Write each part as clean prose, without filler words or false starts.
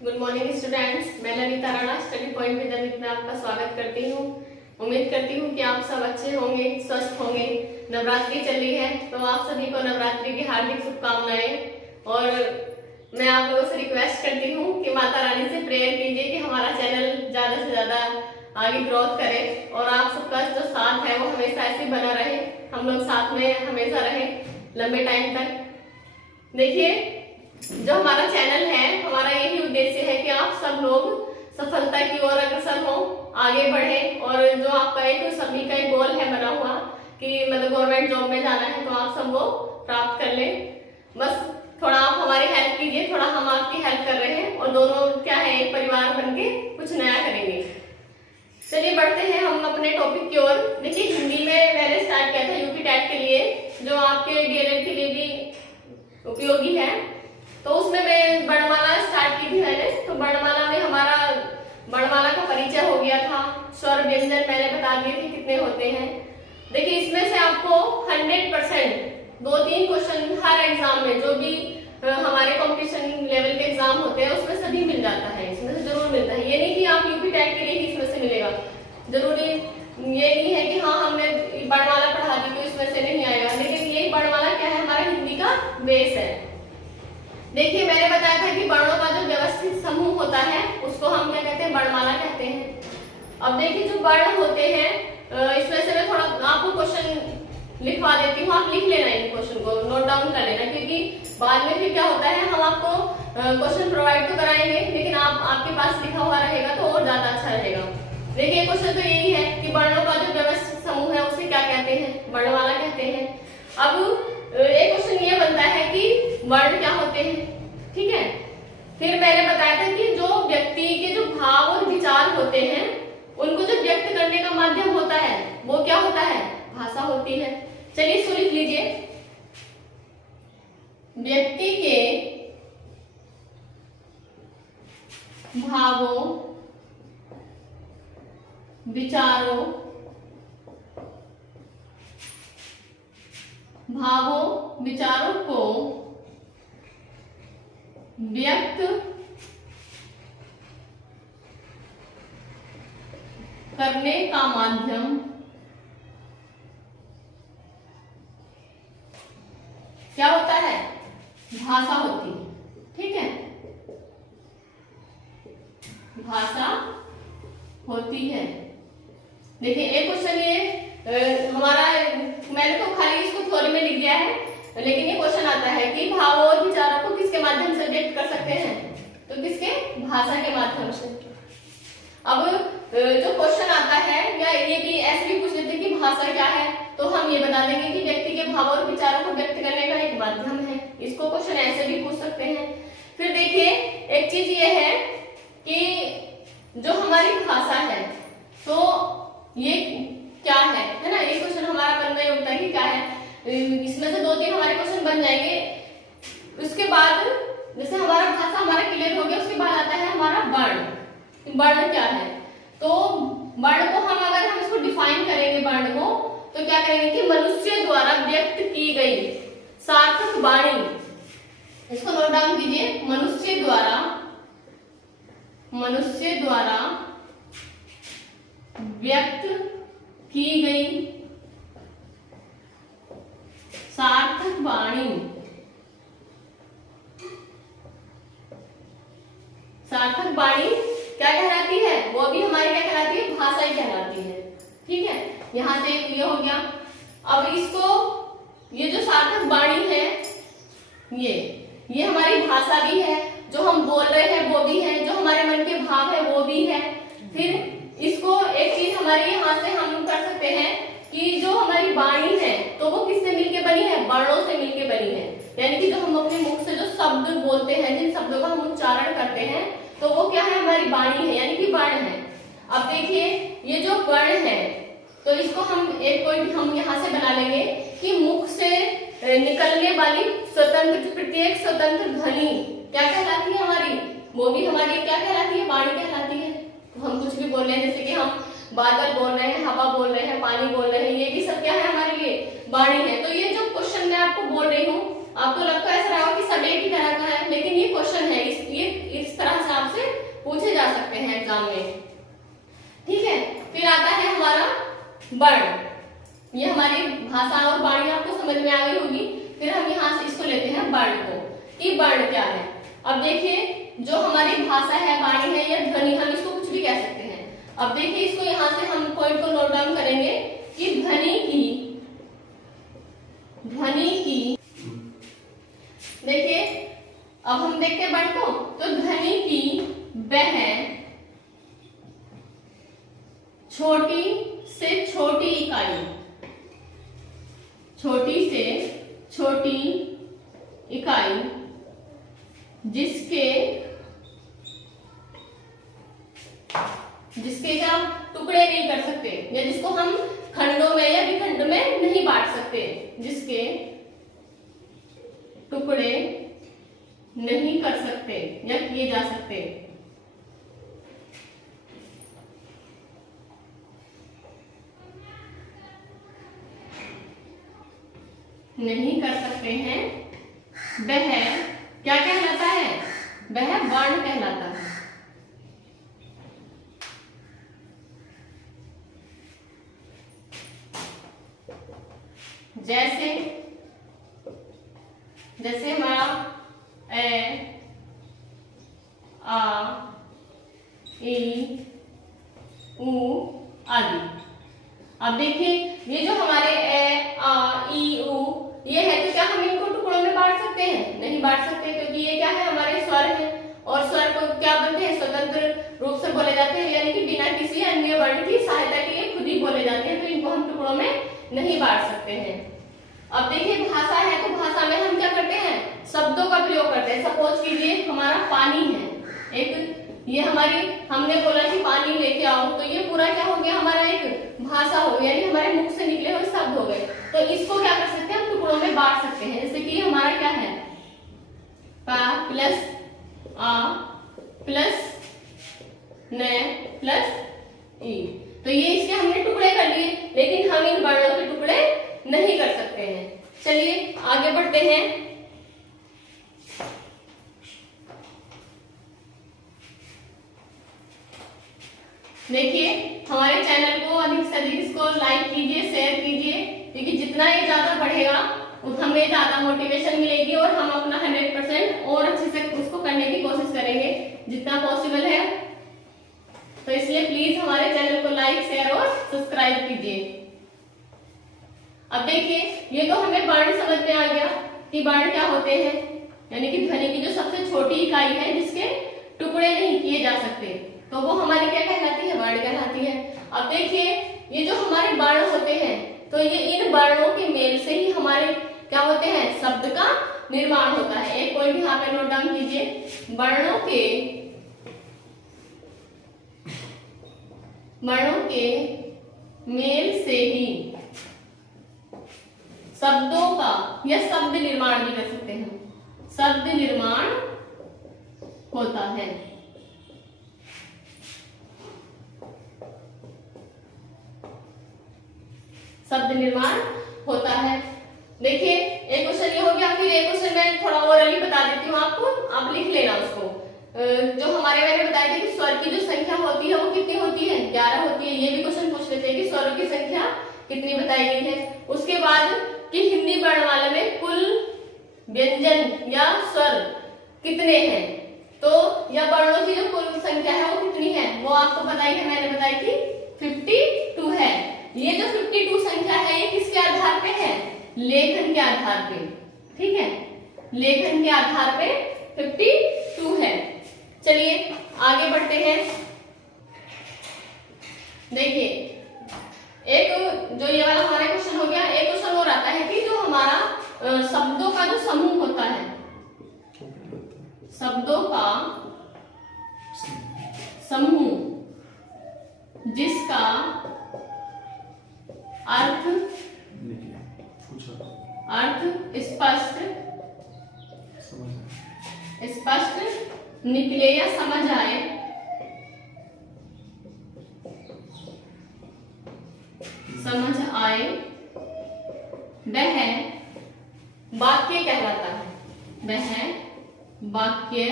Good morning students, मैं Lalita Rana study point with Amit में आपका स्वागत करती हूँ। उम्मीद करती हूँ कि आप सब अच्छे होंगे, स्वस्थ होंगे। नवरात्रि चल रही है तो आप सभी को नवरात्रि की हार्दिक शुभकामनाएं। और मैं आप लोगों से रिक्वेस्ट करती हूँ कि माता रानी से प्रेयर कीजिए कि हमारा चैनल ज्यादा से ज्यादा आगे ग्रोथ करे और आप सबका जो साथ है वो हमेशा ऐसे बना रहे, हम लोग साथ में हमेशा रहे लंबे टाइम तक। देखिए, जो हमारा चैनल है, हमारा यही उद्देश्य है कि आप सब लोग सफलता की ओर अग्रसर हो, आगे बढ़े। और जो आपका एक सभी का एक गोल है बना हुआ कि मतलब गवर्नमेंट जॉब में जाना है, तो आप सब वो प्राप्त कर लें। बस थोड़ा आप हमारी हेल्प कीजिए, थोड़ा हम आपकी हेल्प कर रहे हैं और दोनों क्या है, एक परिवार बनके कुछ नया करेंगे। चलिए बढ़ते हैं हम अपने टॉपिक की ओर। देखिए, हिंदी में मैंने स्टार्ट किया था यूपी टेट के लिए, जो आपके डीएलएड के लिए भी उपयोगी है। तो उसमें मैं वर्णमाला स्टार्ट की थी मैंने। तो वर्णमाला में हमारा वर्णमाला का परिचय हो गया था, स्वर व्यंजन मैंने बता दिए थे कितने होते हैं। देखिए, इसमें से आपको 100% 2-3 क्वेश्चन हर एग्जाम में, जो भी हमारे कंपटीशन लेवल के एग्जाम होते हैं उसमें सभी मिल जाता है, इसमें से जरूर मिलता है। ये नहीं कि आप यूपी टेट के लिए ही इसमें से मिलेगा, जरूरी ये नहीं है कि हाँ हमने वर्णमाला पढ़ा दी तो इसमें से नहीं आएगा। लेकिन ये वर्णमाला क्या है, हमारा हिंदी का बेस है। देखिए, मैंने बताया था कि वर्णों का जो व्यवस्थित समूह होता है उसको हम क्या कहते हैं, वर्णमाला कहते हैं। अब देखिए, जो वर्ण होते हैं, इसमें से मैं थोड़ा आपको क्वेश्चन लिखवा देती हूँ, आप लिख लेना इन क्वेश्चन को, नोट डाउन कर लेना, क्योंकि बाद में फिर क्या होता है, हम आपको क्वेश्चन प्रोवाइड तो कराएंगे लेकिन आपके पास लिखा हुआ रहेगा तो और ज्यादा अच्छा रहेगा। देखिए, क्वेश्चन तो यही है कि वर्णों का जो व्यवस्थित समूह है उसे क्या कहते हैं, वर्णमाला कहते हैं। अब एक क्वेश्चन ये बनता है कि वर्ण क्या होते हैं, ठीक है। फिर मैंने बताया था कि जो व्यक्ति के जो भाव और विचार होते हैं उनको जो व्यक्त करने का माध्यम होता है वो क्या होता है, भाषा होती है। चलिए इसको लिख लीजिए। व्यक्ति के भावों, विचारों, को व्यक्त करने का माध्यम क्या होता है, भाषा होती है, ठीक है, भाषा होती है। देखिए, एक क्वेश्चन ये हमारा, मैंने तो खाली इसको थ्योरी में लिख दिया है, लेकिन ये क्वेश्चन आता है कि भावों और विचारों को किसके माध्यम से व्यक्त कर सकते हैं, तो किसके, भाषा के माध्यम से। अब जो क्वेश्चन आता है, या ये भी ऐसे भी पूछ लेते हैं कि भाषा क्या है, तो हम ये बता देंगे कि व्यक्ति के भावों और विचारों को व्यक्त करने का एक माध्यम है। इसको क्वेश्चन ऐसे भी पूछ सकते हैं। फिर देखिए, एक चीज ये है कि जो हमारी भाषा है तो ये क्या है ना, ये क्वेश्चन हमारा मन में उठता है कि क्या है। इसमें से 2-3 हमारे क्वेश्चन बन जाएंगे। उसके बाद जैसे हमारा भाषा हमारा क्लियर हो गया, उसके बाद आता है हमारा वर्ण। वर्ण क्या है, तो वर्ण को हम इसको डिफाइन करेंगे, वर्ण को तो क्या करेंगे कि मनुष्य द्वारा व्यक्त की गई सार्थक वाणी, इसको नोट डाउन कीजिए। मनुष्य द्वारा व्यक्त की गई सार्थक वाणी, सार्थक वाणी क्या कहलाती है, वो भी हमारी क्या कहलाती है, भाषा ही कहलाती है, ठीक है। यहां से ये हो गया। अब इसको, ये जो सार्थक वाणी है, ये हमारी भाषा भी है, जो हम बोल रहे हैं वो भी है, जो हमारे मन के भाव है वो भी है। फिर इसको एक चीज हमारी यहाँ से हम कर सकते हैं कि जो हमारी वाणी है तो वो किससे मिलके बनी है, वर्णों से मिलके बनी है। यानी कि जो हम अपने मुख से जो शब्द बोलते हैं, जिन शब्दों का हम उच्चारण करते हैं, तो वो क्या है, हमारी वाणी है, यानी कि वर्ण है। अब देखिए, ये जो वर्ण है तो इसको हम एक पॉइंट हम यहाँ से बना लेंगे कि मुख से निकलने वाली स्वतंत्र, प्रत्येक स्वतंत्र ध्वनि क्या कहलाती है हमारी, वो भी हमारी क्या कहलाती है, वाणी कहलाती है। तो हम कुछ भी बोल रहे हैं, जैसे कि हम बादल बोल रहे हैं, हवा बोल रहे हैं, पानी बोल रहे हैं, ये भी सब क्या है, हमारे लिए वाणी है। तो ये जो क्वेश्चन मैं आपको बोल रही हूँ, आपको लगता है ऐसा रहा कि सब एक ही तरह का है, लेकिन ये क्वेश्चन है, ये इस तरह से आपसे वर्ण। ये हमारी भाषा और वाणी आपको समझ में आ गई होगी। फिर हम यहाँ से इसको लेते हैं वर्ण को, कि वर्ण क्या है। अब देखिए जो हमारी भाषा है, वाणी है या ध्वनि, हम इसको कुछ भी कह सकते हैं। अब देखिए इसको यहाँ से हम पॉइंट को नोट डाउन करेंगे कि ध्वनि की देखिए अब हम देखते हैं वर्ण को, तो ध्वनि की वह छोटी से छोटी इकाई, छोटी से छोटी इकाई जिसके क्या टुकड़े नहीं कर सकते, या जिसको हम खंडों में या विखंड में नहीं बांट सकते, जिसके टुकड़े नहीं कर सकते या किए जा सकते। नहीं कर सकते हैं, वह क्या कहलाता है? वह वर्ण कहलाता है। जैसे हमारा ए, आ, ई, उ आदि। अब देखिए ये जो हमारे ए, आ, ई, उ ये है, तो क्या हम इनको टुकड़ों में बांट सकते हैं? नहीं बांट सकते, क्योंकि ये क्या है, हमारे स्वर है, और स्वर को क्या बनते हैं, स्वतंत्र रूप से बोले जाते हैं, यानी कि बिना किसी अन्य वर्ण की सहायता के ये खुद ही बोले जाते हैं, तो इनको हम टुकड़ों में नहीं बांट सकते हैं। अब देखिए भाषा है, तो भाषा में हम क्या करते हैं, शब्दों का प्रयोग करते हैं। सपोज कीजिए हमारा पानी है, एक ये हमारी हमने बोला कि पानी लेके आओ, तो ये पूरा क्या हो गया, हमारा एक भाषा हो गया, यानी हमारे मुख से निकले हुए शब्द हो गए। तो इसको क्या कर सकते हैं, हम टुकड़ों में बांट सकते हैं। जैसे कि हमारा क्या है, पा प्लस आ प्लस न प्लस ई, तो ये इसके हमने टुकड़े कर लिए, लेकिन हम इन वर्णों के टुकड़े नहीं कर सकते हैं। चलिए आगे बढ़ते हैं। देखिए हमारे चैनल को अधिक से अधिक इसको लाइक कीजिए, शेयर कीजिए, क्योंकि जितना ये ज्यादा बढ़ेगा हमें ज्यादा मोटिवेशन मिलेगी और हम अपना 100% और अच्छे से उसको करने की कोशिश करेंगे जितना पॉसिबल है। तो इसलिए प्लीज हमारे चैनल को लाइक, शेयर और सब्सक्राइब कीजिए। अब देखिए ये तो हमें वर्ण समझ में आ गया कि वर्ण क्या होते हैं, यानी कि ध्वनि की जो सबसे छोटी इकाई है जिसके टुकड़े नहीं किए जा सकते, तो वो हमारी क्या कहलाती है, वर्ण कहलाती है। अब देखिए ये जो हमारे वर्ण होते हैं, तो ये इन वर्णों के मेल से ही हमारे क्या होते हैं, शब्द का निर्माण होता है। एक पॉइंट यहाँ पे नोट डाउन कीजिए, वर्णों के मेल से ही शब्दों का या शब्द निर्माण भी कर सकते हैं, शब्द निर्माण होता है। शब्द निर्माण होता है। देखिए एक क्वेश्चन ये हो गया, फिर एक क्वेश्चन मैं थोड़ा ओरली बता देती हूँ आपको, आप लिख लेना उसको। जो हमारे मैंने बताया था कि स्वर की जो संख्या होती है वो कितनी होती है, 11 होती है। ये भी क्वेश्चन पूछ लेते हैं कि स्वरों की संख्या कितनी बताई गई है। उसके बाद कि हिंदी वर्णमाला में कुल व्यंजन या स्वर कितने हैं, तो या वर्णों की जो कुल संख्या है वो कितनी है, वो आपको बताई है, मैंने बताई थी 52 है। ये जो 52 संख्या है ये किसके आधार पे है, लेखन के आधार पे, ठीक है, लेखन के आधार पे 52 है। चलिए आगे बढ़ते हैं। देखिए एक जो ये वाला हमारा क्वेश्चन हो गया, एक क्वेश्चन और आता है कि जो हमारा शब्दों का जो समूह होता है, शब्दों का समूह जिसका अर्थ स्पष्ट निकले या समझ आए, वह वाक्य कहलाता है, वह वाक्य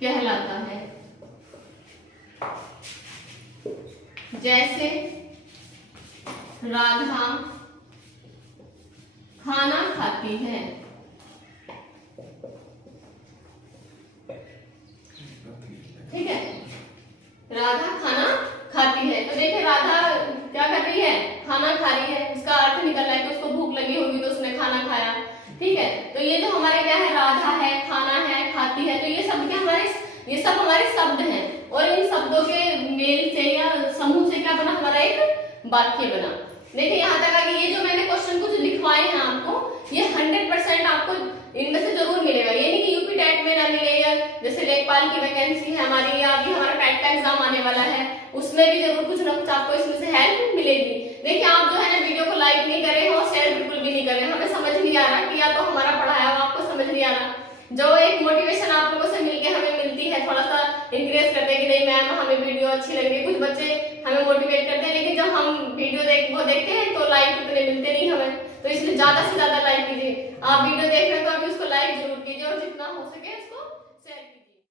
कहलाता है। जैसे राधा खाना खाती है। ठीक है, राधा खाना खाती है। तो देखिए राधा क्या कर रही है, खाना खा रही है। इसका अर्थ निकल रहा है कि उसको भूख लगी होगी तो उसने खाना खाया। ठीक है, तो ये जो हमारे क्या है, राधा है, खाना है, खाती है, तो ये सब क्या हमारे, ये सब हमारे शब्द हैं और इन शब्दों के मेल से या समूह से क्या बना, हमारा एक वाक्य बना। देखिए यहाँ तक कि ये जो मैंने क्वेश्चन कुछ लिखवाए हैं आपको, ये 100% आपको इनमें से जरूर मिलेगा। ये नहीं कि यूपी टेट में ना मिलेगा। जैसे लेखपाल की वैकेंसी है हमारी, या अभी हमारा टेट का एग्जाम आने वाला है, उसमें भी जरूर कुछ ना कुछ आपको इसमें से हेल्प मिलेगी। देखिए आप जो है ना वीडियो को लाइक नहीं कर रहे हो, शेयर बिल्कुल भी नहीं कर रहे, हमें समझ नहीं आ रहा कि या तो हमारा पढ़ाया हुआ आपको समझ नहीं आ रहा। जो एक मोटिवेशन आप लोगों से मिलके हमें मिलती है, थोड़ा सा इंकरेज करते हैं कि नहीं मैम हमें वीडियो अच्छी लग रही है, कुछ बच्चे हमें मोटिवेट करते हैं, लेकिन जब हम वीडियो देखते हैं तो लाइक उतने मिलते नहीं हमें। तो इसलिए ज्यादा से ज्यादा लाइक कीजिए। आप वीडियो देख रहे हैं तो अभी उसको लाइक जरूर कीजिए और जितना हो सके उसको शेयर कीजिए।